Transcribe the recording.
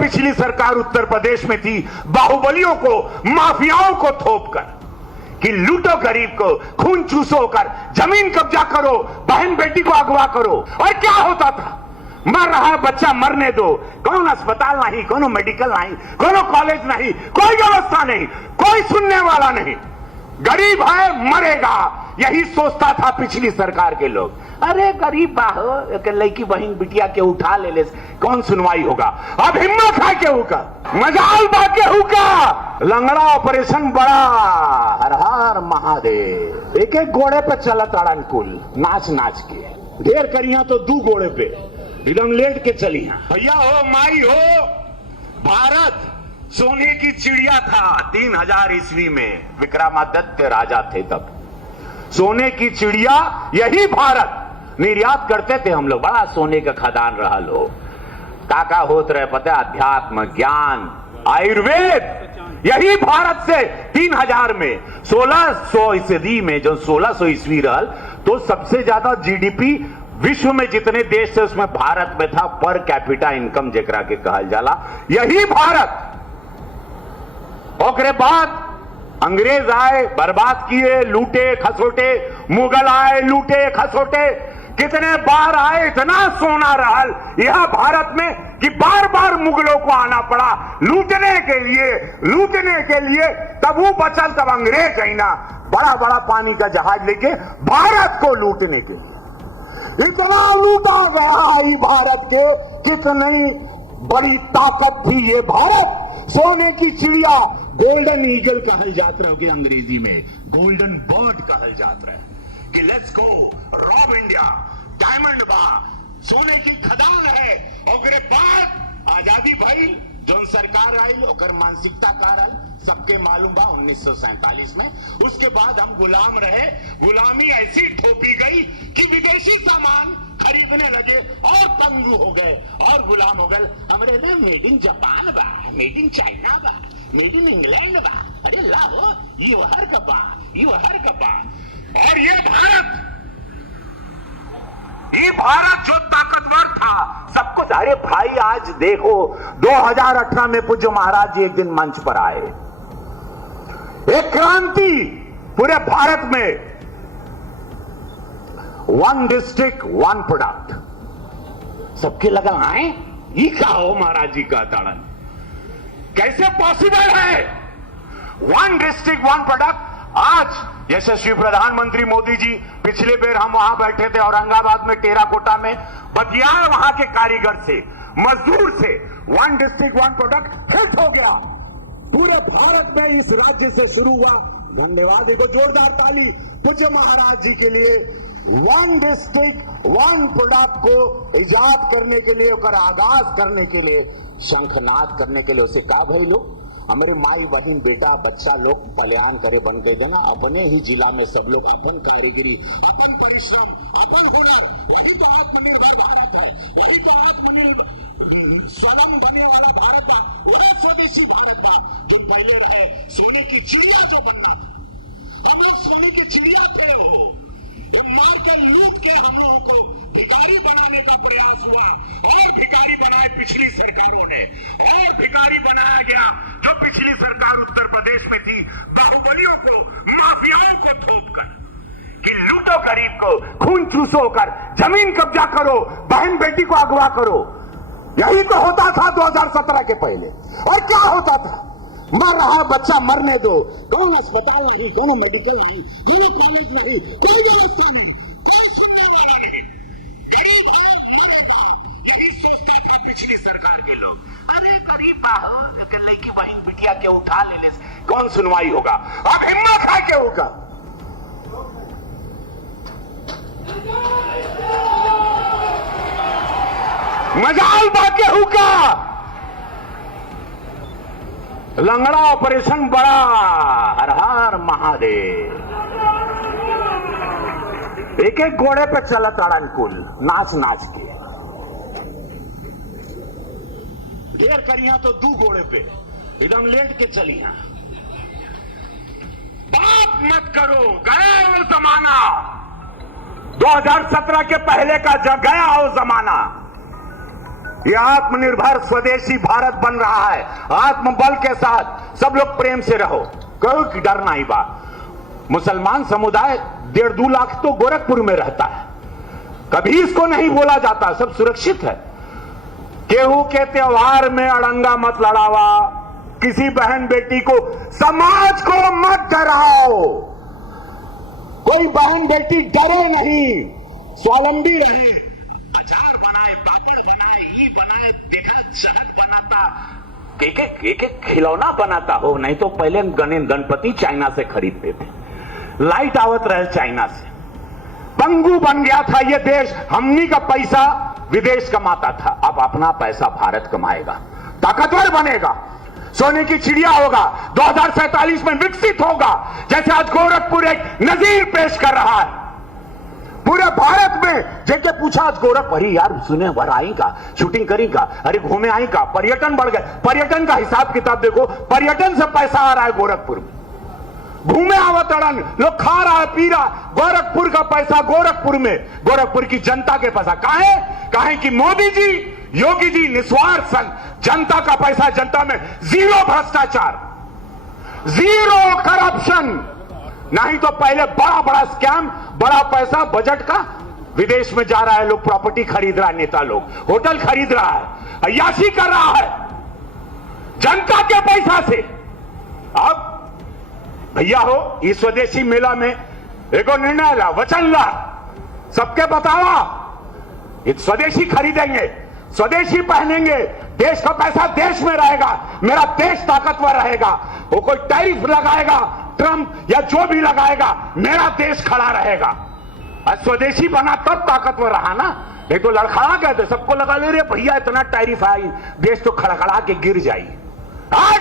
पिछली सरकार उत्तर प्रदेश में थी, बाहुबलियों को, माफियाओं को थोप कर कि लूटो गरीब को, खून चूसो कर, जमीन कब्जा करो, बहन बेटी को अगवा करो। और क्या होता था? मर रहा है बच्चा, मरने दो। कौन अस्पताल नहीं, कोनो मेडिकल नहीं, कोनो कॉलेज नहीं, कोई व्यवस्था नहीं, कोई सुनने वाला नहीं। गरीब है मरेगा, यही सोचता था पिछली सरकार के लोग। अरे गरीब बाहो लड़की बहन बिटिया के उठा ले कौन सुनवाई होगा। अब हिम्मत है केहू का, मजाल बा केहू का। लंगड़ा ऑपरेशन बड़ा, हर हर महादेव। एक एक घोड़े पे चलत अड़न कुल, नाच नाच के। ढेर करिया तो दू घोड़े पे एकदम लेट के चली। भैया हो माई हो, भारत सोने की चिड़िया था 3000 ईस्वी में, विक्रमादित्य राजा थे तब। सोने की चिड़िया यही भारत, निर्यात करते थे हम लोग, बड़ा सोने का खदान रहा लो। काका होत रहे पता, अध्यात्म, ज्ञान, आयुर्वेद, यही भारत से 3000 में 1600 ईस्वी में, जो 1600 ईस्वी रहल, तो सबसे ज्यादा जीडीपी विश्व में जितने देश थे उसमें भारत में था, पर कैपिटा इनकम जेकरा के कहल जाला, यही भारत। और बाद अंग्रेज आए, बर्बाद किए, लूटे खसोटे, मुगल आए, लूटे खसोटे, कितने बार आए, इतना सोना रहल यह भारत में कि बार बार मुगलों को आना पड़ा लूटने के लिए। तब वो बचल, तब अंग्रेज आई ना, बड़ा बड़ा पानी का जहाज लेके भारत को लूटने के लिए। इतना लूटा गया ये भारत के, कितनी बड़ी ताकत थी ये भारत। सोने की चिड़िया, गोल्डन ईगल कहल जात रहे अंग्रेजी में, गोल्डन बर्ड कहल जात रहे कि let's go rob India, diamond बा, सोने की खदान है। और बाद आजादी भाई, जो सरकार आई ओकर मानसिकता कारण सबके मालूम बा 1947 में। उसके बाद हम गुलाम रहे, गुलामी ऐसी ठोपी गई कि विदेशी सामान खरीदने लगे और तंगू हो गए और गुलाम हो गए। हमरे ने मेड इन जापान बा, मेड इन चाइना बा, मेड इन इंग्लैंड बा, अरे लाओ ये हर कपा, ये हर कपा। और ये भारत जो ताकतवर था सबको। अरे भाई आज देखो 2018 में पूज्य महाराज जी एक दिन मंच पर आए, एक क्रांति पूरे भारत में, 1 डिस्ट्रिक्ट 1 प्रोडक्ट, सबके लगा आए ये क्या हो महाराज जी का ताड़न, कैसे पॉसिबल है 1 डिस्ट्रिक्ट 1 प्रोडक्ट। आज यशस्वी प्रधानमंत्री मोदी जी, पिछले बेर हम वहां बैठे थे औरंगाबाद में, टेराकोटा में, बतियाए वहां के कारीगर से, मजदूर से, 1 डिस्ट्रिक्ट 1 प्रोडक्ट हिट हो गया पूरे भारत में। इस राज्य से शुरू हुआ। धन्यवाद, एक जोरदार ताली पूज्य महाराज जी के लिए। 1 डिस्ट्रिक्ट 1 प्रोडक्ट को इजाद करने के लिए, उसका आगाज करने के लिए, शंखनाद करने के लिए, उसे कहा भाई लोग हमारे माई बहन बेटा बच्चा लोग पलायन करे बन गए थे ना, अपने ही जिला में सब लोग अपन कारीगरी, अपन परिश्रम, अपन हुनर, वही तो आत्मनिर्भर भारत है, वही तो आत्मनिर्भर स्वयं बने वाला भारत था, वह स्वदेशी भारत था जो पहले रहे। सोने की चिड़िया जो बनना था, हम लोग सोने की चिड़िया थे। हो मार के लूट के हम लोगों को भिखारी बनाने का प्रयास हुआ और भिखारी बनाए पिछली सरकारों ने, और भिखारी बनाया गया जो पिछली सरकार उत्तर प्रदेश में थी, बाहुबलियों को, माफियाओं को थोप कर कि लूटो गरीब को, खून चूसो कर, जमीन कब्जा करो, बहन बेटी को अगवा करो। यही तो होता था 2017 के पहले। और क्या होता था? मर रहा है बच्चा, मरने दो। कौन अस्पताल नहीं, कोनो मेडिकल नहीं, जिन्हें कॉलेज नहीं, कोई व्यवस्था नहीं, पिछली सरकार के लोग। अरे गरीब लड़की बहन बिटिया के उठा ले कौन सुनवाई होगा। अब हिम्मत है क्या होगा। मजाल बाके हुका। लंगड़ा ऑपरेशन बड़ा, हर हर महादेव। एक एक घोड़े पे चलत अड़न कुल, नाच नाच के। ढेर करिया तो दू घोड़े पे एकदम लेट के चलिया। बात मत करो, गया वो जमाना 2017 के पहले का, जब गया वो जमाना। ये आत्मनिर्भर स्वदेशी भारत बन रहा है। आत्मबल के साथ सब लोग प्रेम से रहो, कोई डरना ही बात। मुसलमान समुदाय 1.5-2 लाख तो गोरखपुर में रहता है, कभी इसको नहीं बोला जाता, सब सुरक्षित है। केहू के त्योहार में अड़ंगा मत लड़ावा, किसी बहन बेटी को, समाज को मत डराओ। कोई बहन बेटी डरे नहीं, स्वावलंबी रहे। अचार बनाए, पापड़ बनाए, ये बनाए, देखा शहद बनाता, एक खिलौना बनाता हो, नहीं तो पहले गणपति चाइना से खरीदते थे, लाइट आवत रहे चाइना से। पंगु बन गया था ये देश, हमनी का पैसा विदेश कमाता था, अब अपना पैसा भारत कमाएगा, ताकतवर बनेगा, सोने की चिड़िया होगा, 2047 में विकसित होगा। जैसे आज गोरखपुर एक नजीर पेश कर रहा है पूरे भारत में। जैसे पूछा आज गोरखपुर, यार सुने वर आएगा, शूटिंग करेगा, अरे घूमे आएगा, पर्यटन बढ़ गए। पर्यटन का हिसाब किताब देखो, पर्यटन से पैसा आ रहा है गोरखपुर में, घूमे आवतड़न, लोग खा रहा है, पी रहा। गोरखपुर का पैसा गोरखपुर में, गोरखपुर की जनता के पैसा काहे कि मोदी जी, योगी जी निस्वार्थ संग जनता का पैसा, जनता में जीरो भ्रष्टाचार, जीरो करप्शन। नहीं तो पहले बड़ा बड़ा स्कैम, बड़ा पैसा बजट का विदेश में जा रहा है, लोग प्रॉपर्टी खरीद रहा है, नेता लोग होटल खरीद रहा है, अय्याशी कर रहा है जनता के पैसा से। अब भैया हो, इस स्वदेशी मेला में एको निर्णय ला, वचन ला, सबके बतावा, ये स्वदेशी खरीदेंगे, स्वदेशी पहनेंगे, देश का पैसा देश में रहेगा, मेरा देश ताकतवर रहेगा। वो कोई टैरिफ लगाएगा, ट्रंप या जो भी लगाएगा, मेरा देश खड़ा रहेगा। और स्वदेशी बना तब ताकतवर रहा ना, नहीं तो लड़खड़ा गए थे, सबको लगा ले रहे भैया इतना टैरिफ आई, देश तो खड़खड़ा के गिर जाएगी। आज